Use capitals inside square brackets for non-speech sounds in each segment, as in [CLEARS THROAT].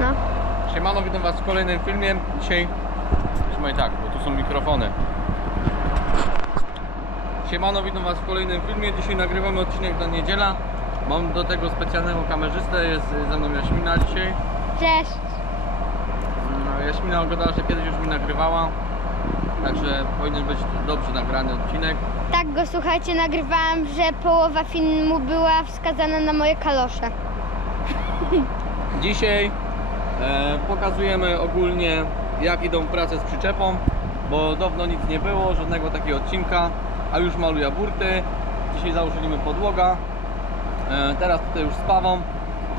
No. Siemano, witam was w kolejnym filmie. Dzisiaj, trzymaj tak, bo tu są mikrofony. Siemano, witam was w kolejnym filmie. Dzisiaj nagrywamy odcinek na niedziela. Mam do tego specjalnego kamerzystę, jest ze mną Jaśmina dzisiaj. Cześć. No, Jaśmina oglądała, że kiedyś już mi nagrywała. Także powinien być dobrze nagrany odcinek. Tak go słuchajcie, nagrywałam, że połowa filmu była wskazana na moje kalosze. Dzisiaj pokazujemy ogólnie jak idą prace z przyczepą, bo dawno nic nie było, żadnego takiego odcinka, a już maluję burty. Dzisiaj założyliśmy podłoga. E, teraz tutaj już spawą.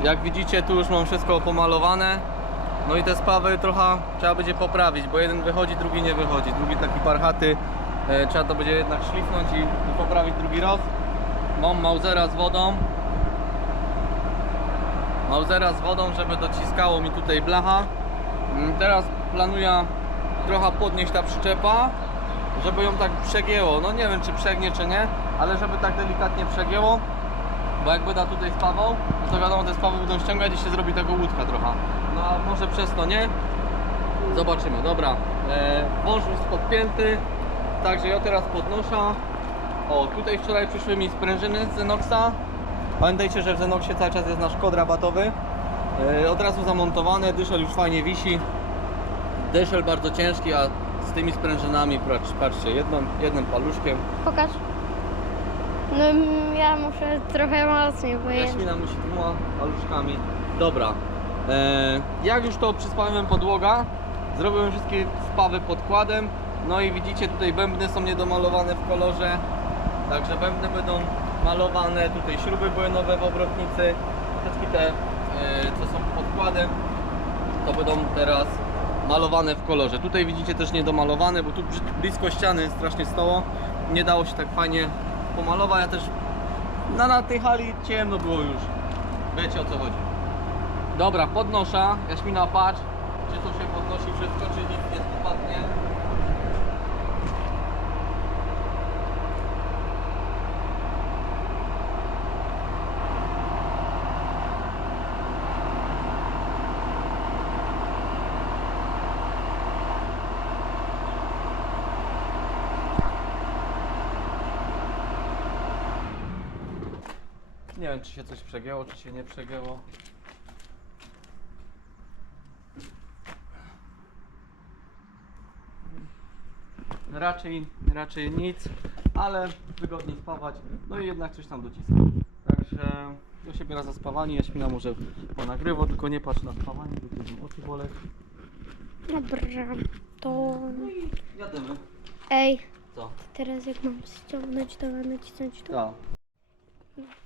Jak widzicie tu już mam wszystko pomalowane. No i te spawy trochę trzeba będzie poprawić, bo jeden wychodzi, drugi nie wychodzi. Drugi taki parchaty. E, trzeba to będzie jednak szlifnąć i, poprawić drugi raz. Mam Mausera z wodą. Mausera z wodą, żeby dociskało mi tutaj blacha. Mm, Teraz planuję trochę podnieść ta przyczepa, żeby ją tak przegięło. No nie wiem czy przegnie czy nie, ale żeby tak delikatnie przegięło. Bo jak będę tutaj spawał, no to wiadomo te spawy będą ściągać i się zrobi tego łódka trochę. No a może przez to nie. Zobaczymy, dobra. E, wąż jest podpięty, także ja teraz podnoszę. O, tutaj wczoraj przyszły mi sprężyny z Zenoxa. Pamiętajcie, że w Zenoxie cały czas jest nasz kod rabatowy. E, Od razu zamontowany, dyszel już fajnie wisi. Dyszel bardzo ciężki, a z tymi sprężynami, patrz- patrzcie, jedną, jednym paluszkiem. Pokaż. No ja muszę trochę mocniej, jest. Jaśmina musi dwoma paluszkami. Dobra. E, jak już to przyspałem podłoga, zrobiłem wszystkie spawy podkładem. No i widzicie tutaj bębny są niedomalowane w kolorze. Także bębny będą malowane. Tutaj śruby były nowe w obrotnicy. Wszystkie te, e, co są podkładem, to będą teraz malowane w kolorze. Tutaj widzicie też niedomalowane, bo tu blisko ściany strasznie stało. Nie dało się tak fajnie pomalować. Ja też no na tej hali ciemno było już. Wiecie o co chodzi. Dobra, podnoszę. Jaśmina patrz, czy to się podnosi wszystko, czy nic nie spadnie. Nie wiem, czy się coś przegięło, czy się nie przegięło. Raczej, raczej nic, ale wygodniej spawać. No i jednak coś tam dociska. Także do siebie raz za spawanie. Jaśmina może ponagrywa, tylko nie patrz na spawanie, bo będą oczy boleć. Dobra, to... No i jadymy. Ej, Co? teraz jak mam ściągnąć, to mam nacisnąć tu. Tak.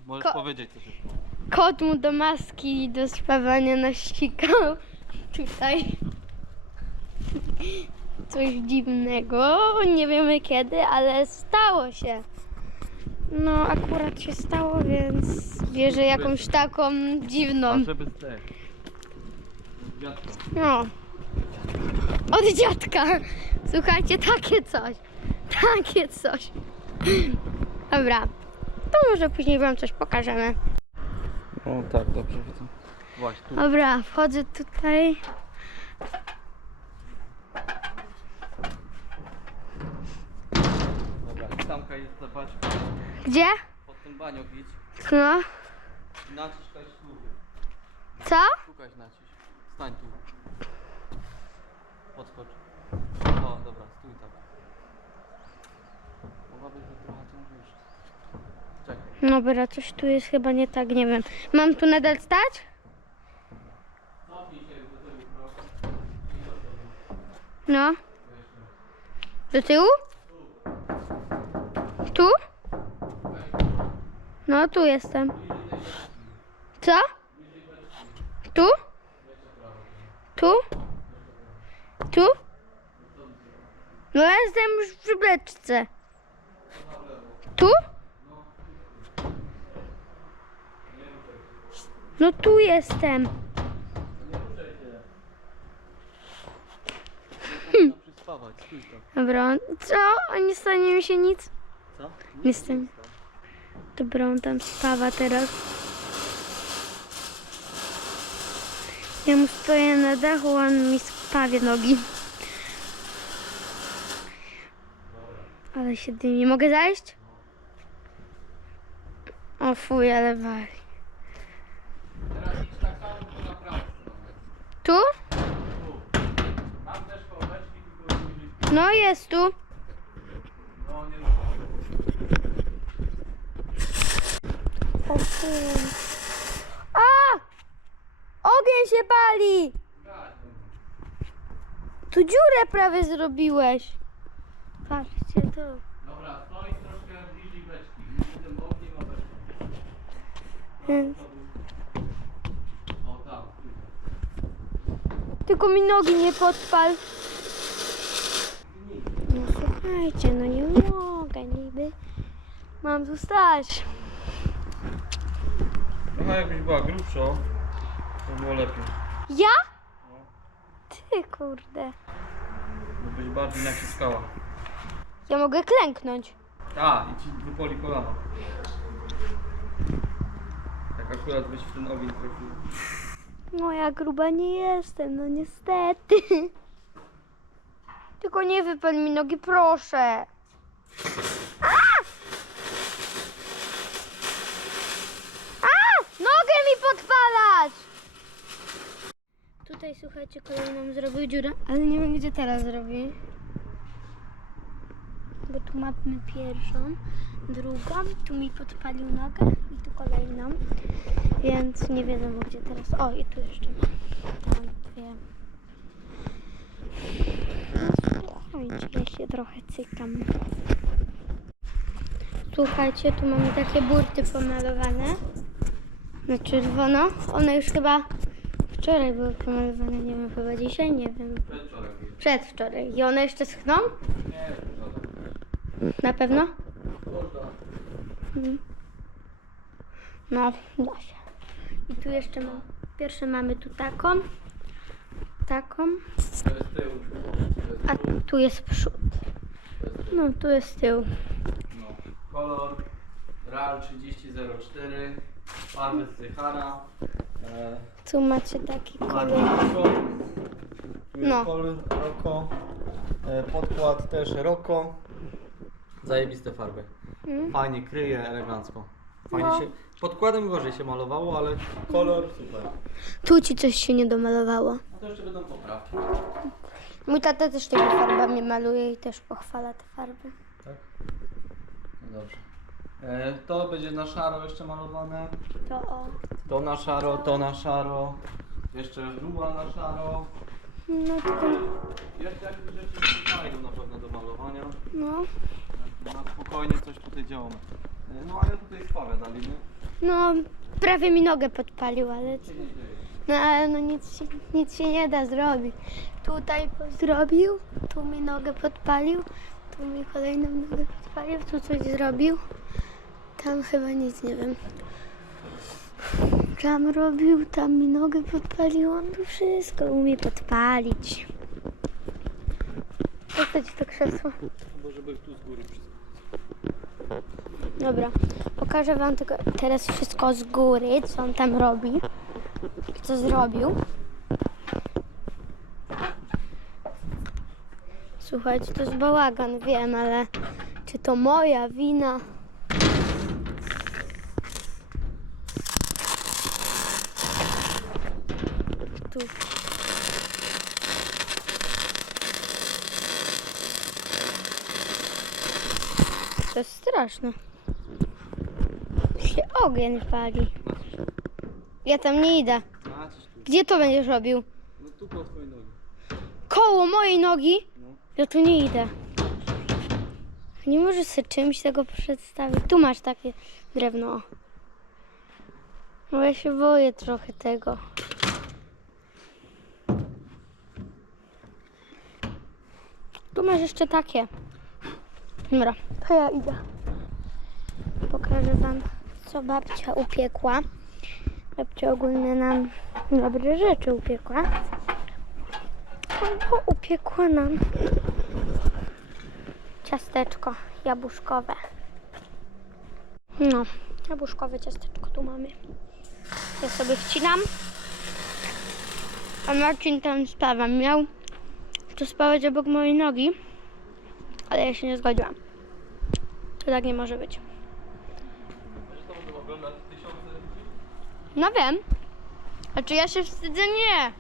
Możesz Ko- powiedzieć coś jeszcze. Kot mu do maski do spawania naścikał. Tutaj. Coś dziwnego. Nie wiemy kiedy, ale stało się. No, akurat się stało, więc bierze jakąś taką dziwną. A żeby. Wiatro. No. Od dziadka. Słuchajcie, takie coś. Takie coś. Dobra. To może później wam coś pokażemy. O tak, dobrze widzę. Właśnie tu. Dobra, wchodzę tutaj. Dobra, i tamka jest, zobacz. Gdzie? Pod ten baniok idź. No. Naciskaj śluby. Co? Szukać naciś. Stań tu. Podskocz. O, dobra, stój tak. Mogłabyś być trochę ciężejsza. Czekaj. Dobra, coś tu jest chyba nie tak, nie wiem. Mam tu nadal stać? No. Do tyłu? Tu? No, tu jestem. Co? Tu? Tu? Tu? No jestem już w beczce. Tu? No tu jestem. Przyspawać, stój tak. Dobra, on- co? A nie stanie mi się nic? Co? Nie stanie. Dobra, on tam spawa teraz. Ja mu stoję na dachu, on mi spawie nogi. Ale się dymi. Mogę zajść? O fuj, ale wali. Teraz idź tak samo tu na prawo. Tu? Mam też kołeczki, tylko musisz... No jest tu. O. A! Ogień się pali! Tu dziurę prawie zrobiłeś. Patrzcie tu. Dobra, stoi troszkę bliżej beczki. Tym ogniem, a beczką. Więc O tam, tu. Tylko mi nogi nie podpal. No słuchajcie, no nie mogę niby. Mam tu stać. Trochę jakbyś była grubsza, to było lepiej. Ja? Ty kurde. Byś bardziej naciskała. Ja mogę klęknąć. A, i ci wypoli kolano. Jak akurat byś w ten ogień trafił. No ja gruba nie jestem, no niestety. Tylko nie wypal mi nogi, proszę. A! A! Nogę mi podpalasz! Tutaj słuchajcie, kolejną zrobił dziurę, ale nie wiem gdzie teraz zrobi. Bo tu mamy pierwszą, drugą, tu mi podpalił nogę tu kolejną. Więc nie wiadomo gdzie teraz. O, i tu jeszcze mam. Tam dwie. Słuchajcie, ja się trochę cykam. Słuchajcie, tu mamy takie burty pomalowane. Na czerwono. One już chyba wczoraj były pomalowane, nie wiem, chyba dzisiaj, nie wiem. Przedwczoraj. Przedwczoraj. I one jeszcze schną? Nie. Na pewno? Mhm. No, da się. I tu jeszcze mam. Pierwsze mamy tu taką. Taką. A tu jest przód. No, tu jest tył. No. Kolor RAL 3004 farby z Sychara e, Tu macie taki kolor. Roko tu jest No. kolor Roko e, podkład też Roko zajebiste farby Mm. fajnie kryje elegancko fajnie No. się podkładem gorzej się malowało ale kolor super Tu ci coś się nie domalowało. no to jeszcze będą poprawki Mój tata też tymi farbami maluje i też pochwala te farby. tak? no dobrze e, to będzie na szaro jeszcze malowane To o. To na szaro, to na szaro. Jeszcze gruba na szaro. No tylko. Jeszcze jakieś rzeczy się znajdą na pewno do malowania. No. Na spokojnie coś tutaj działamy. No ale tutaj spawę dali, nie? No, prawie mi nogę podpalił, ale. Co się nie dzieje? No ale no nic, się- nic się nie da zrobić. Tutaj zrobił, tu mi nogę podpalił, tu mi kolejną nogę podpalił, tu coś zrobił. Tam chyba nic nie wiem. Tam robił, tam mi nogę podpalił, on tu wszystko umie podpalić. Postać w to krzesło. Bo żeby tu z góry wszystko. Dobra, pokażę wam tylko teraz wszystko z góry, co on tam robi. Co zrobił. Słuchajcie, to jest bałagan, wiem, ale czy to moja wina? Tu. To jest straszne. Ogień pali. Ja tam nie idę. Gdzie to będziesz robił? No tu po twojej nogi. Koło mojej nogi? No. Ja tu nie idę. Nie możesz sobie czymś tego przedstawić. Tu masz takie drewno. No ja się boję trochę tego. Tu masz jeszcze takie. Dobra, to ja idę. Pokażę wam, co babcia upiekła. Babcia ogólnie nam dobre rzeczy upiekła. Albo upiekła nam ciasteczko jabłuszkowe. No, jabłuszkowe ciasteczko tu mamy. Ja sobie wcinam. A Marcin tam spawam miał to spawać obok mojej nogi, ale ja się nie zgodziłam. To tak nie może być. No wiem. A czy ja się wstydzę? Nie.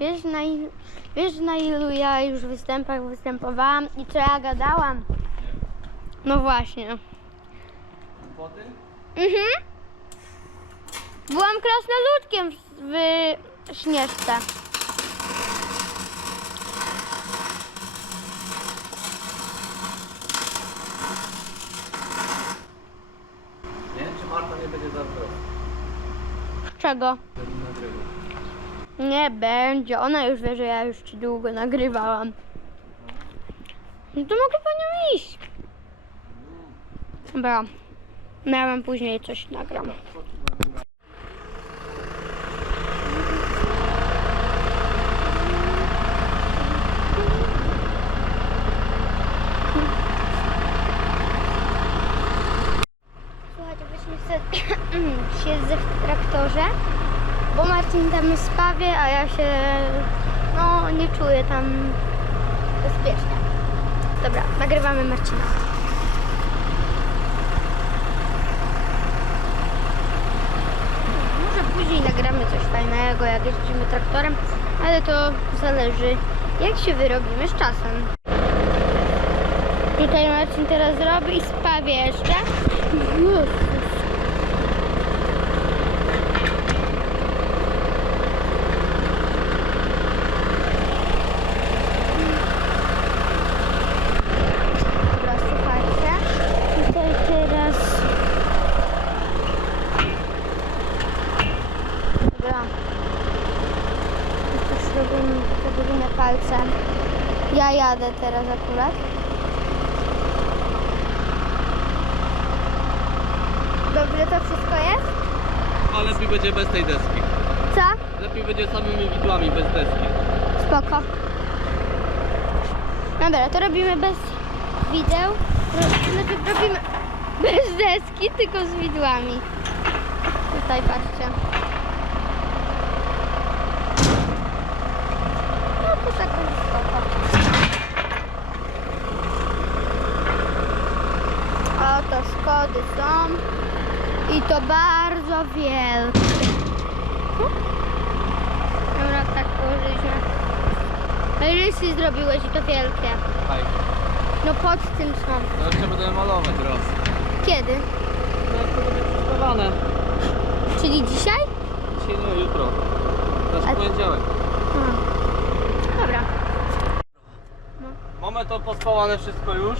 Wiesz na, il, wiesz na ilu ja już występach występowałam i co ja gadałam? No właśnie. Wody? Mhm. Byłam krasnoludkiem w, w Śnieżce. Nie wiem, czy Marta nie będzie zazdrosna. Czego? Żeby nagrywał. Nie będzie. Ona już wie, że ja już ci długo nagrywałam. No to mogę po nią iść. Dobra. Miałem później coś nagram. Słuchajcie, chcę [CLEARS THROAT] siedzę w traktorze, tam spawie, a ja się no nie czuję tam bezpiecznie. Dobra, nagrywamy Marcina. Może później nagramy coś fajnego, jak jeździmy traktorem, ale to zależy jak się wyrobimy z czasem. Tutaj Marcin teraz robi i spawie jeszcze. Jezus. Dobra, słuchajcie. Tutaj teraz... Dobra. Już też robimy, robimy palcem. Ja jadę teraz akurat. Dobrze to wszystko jest? A lepiej będzie bez tej deski. Co? Lepiej będzie samymi widłami bez deski. Spoko. Dobra, to robimy bez wideł. Znaczy robimy bez deski, tylko z widłami. Tutaj patrzcie. No to tak będzie spoko. Oto Skody są. I to bardzo wielkie. Dobra, tak położyliśmy. Rysy zrobiłeś i to wielkie. No pod tym są. No jeszcze będę malować raz. Kiedy? No jak to będzie przespawane? Czyli dzisiaj? Dzisiaj nie, jutro. Też A- poniedziałek. Dobra. Mamy to pospawane wszystko już.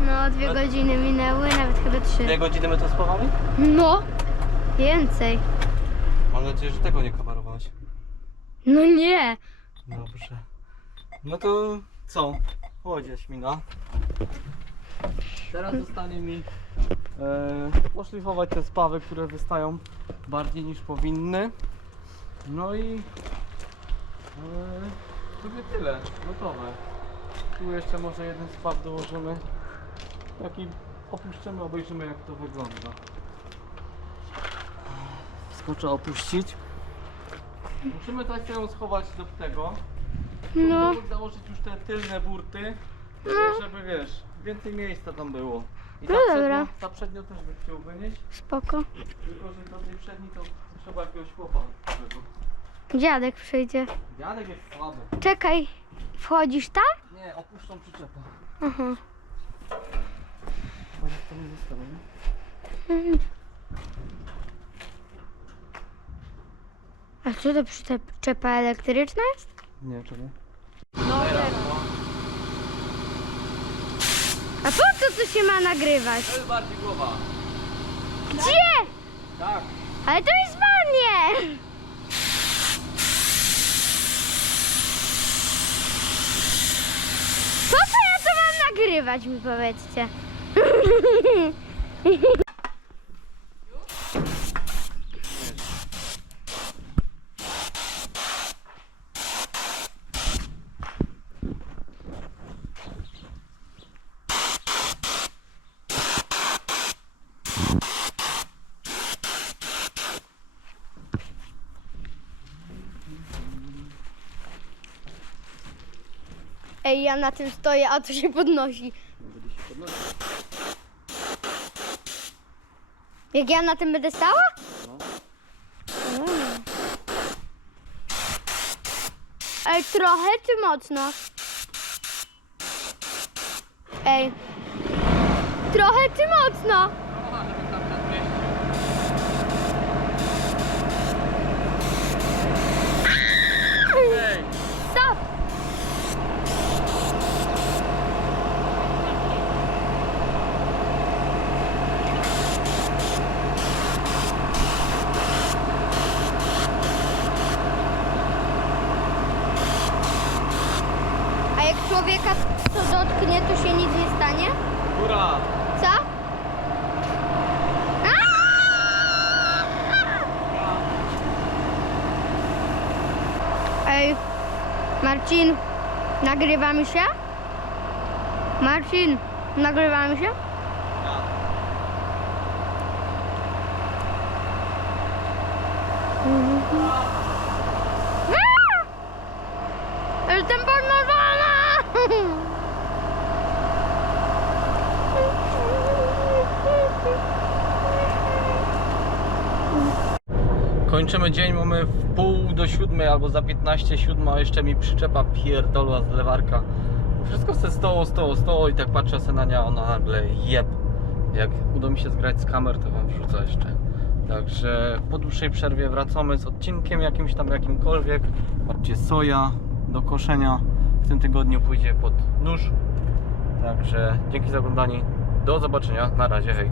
No, dwie Ale- godziny minęły, nawet chyba Dwie trzy. godziny my to spawamy? No, więcej. Mam nadzieję, że tego nie kamerowałaś. No nie. Dobrze. No to co? Chodź Jaśmina. Teraz zostanie mi e, poszlifować te spawy, które wystają bardziej niż powinny. No i e, to by tyle. Gotowe. Tu jeszcze może jeden spaw dołożymy. Taki opuszczymy, obejrzymy jak to wygląda. Skoczę opuścić. Musimy też ją schować do tego. No, Żeby założyć już te tylne burty, żeby wiesz, więcej miejsca tam było. I No ta, dobra. przednia, ta przednia też by chciał wynieść, spoko. tylko że do tej przedniej to trzeba jakiegoś chłopa. żeby- Dziadek przyjdzie. Janek jest słaby. Czekaj, wchodzisz tam? Nie, opuszczą przyczepę. Aha. Zostało, nie? A co to przyczepa elektryczna jest? Nie, czego? No, A po co to się ma nagrywać? To jest bardziej głowa. Gdzie? Tak. Ale to jest wanie! Po co ja to mam nagrywać, mi powiedzcie? Ej, ja na tym stoję, a to się podnosi. Jak ja na tym będę stała? No. Mm. Ej, trochę czy mocno? Ej. Trochę czy mocno? Trochę, żeby tam się zmieścił. Ej! Stop! A jak człowieka to to się nic nie stanie? Góra! Co? Ej, Marcin, nagrywamy się? Marcin, nagrywamy się? Kończymy dzień, mamy w pół do siódmej albo za 15 siódma, jeszcze mi przyczepa pierdolła z lewarka. Wszystko se stoło, stoło, stoło i tak patrzę se na nią, ona nagle jeb. Jak uda mi się zgrać z kamer, to wam wrzucę jeszcze. Także po dłuższej przerwie wracamy z odcinkiem jakimś tam jakimkolwiek. Patrzcie, soja do koszenia w tym tygodniu pójdzie pod nóż. Także dzięki za oglądanie. Do zobaczenia. Na razie, hej.